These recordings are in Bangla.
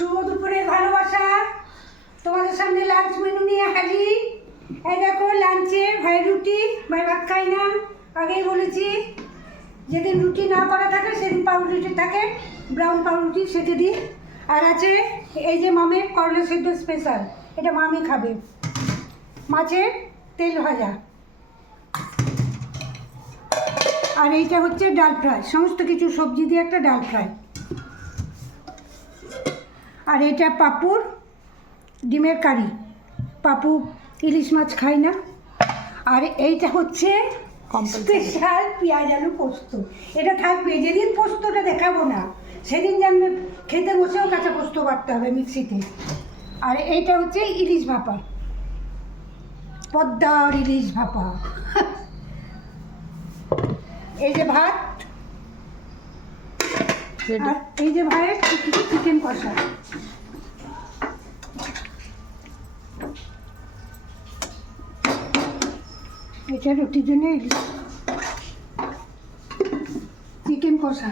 শুভ দুপুরের ভালোবাসা। তোমাদের সামনে লাঞ্চ মেনু নিয়ে হাজির। এই দেখো লাঞ্চে ভাই রুটি, ভাই ভাত খাই না, আগেই বলেছি। যেদিন রুটি না করা থাকে সেদিন পাউরুটি থাকে, ব্রাউন পাউরুটি সেকে দিই। আর আছে এই যে মামের করলা সেদ্ধ স্পেশাল, এটা মামি খাবে। মাছের তেল ভাজা, আর এইটা হচ্ছে ডাল ফ্রাই, সমস্ত কিছু সবজি দিয়ে একটা ডাল ফ্রাই। আর এটা পাঁপড়, ডিমের কারি। পাপু ইলিশ মাছ খায় না। আর এইটা হচ্ছে স্পেশাল পেঁয়াজ আলু পোস্ত। এটা থাকবে, যেদিন পোস্তটা দেখাবো না সেদিন জানবে খেতে বসেও কাঁচা পোস্ত বাটতে হবে মিক্সিতে। আর এইটা হচ্ছে ইলিশ ভাপা, পদ্মার ইলিশ ভাপা। এই যে ভাত, আর এই যে ভাইয়ের চিকেন কষা। এটা রুটির জন্য চিকেন কষা।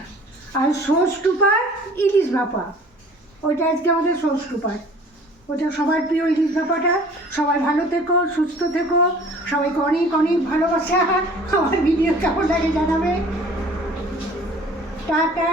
আর সর্ষ টুপার ইলিশ ভাপা, ওইটা আজকে আমাদের সর্ষ টুপার। ওটা সবার প্রিয় ইলিশ ভাপাটা। সবাই ভালো থেকো, সুস্থ থেকো, সবাইকে অনেক অনেক ভালোবাসা। আমার ভিডিও কেমন লাগে জানাবে। টাটা।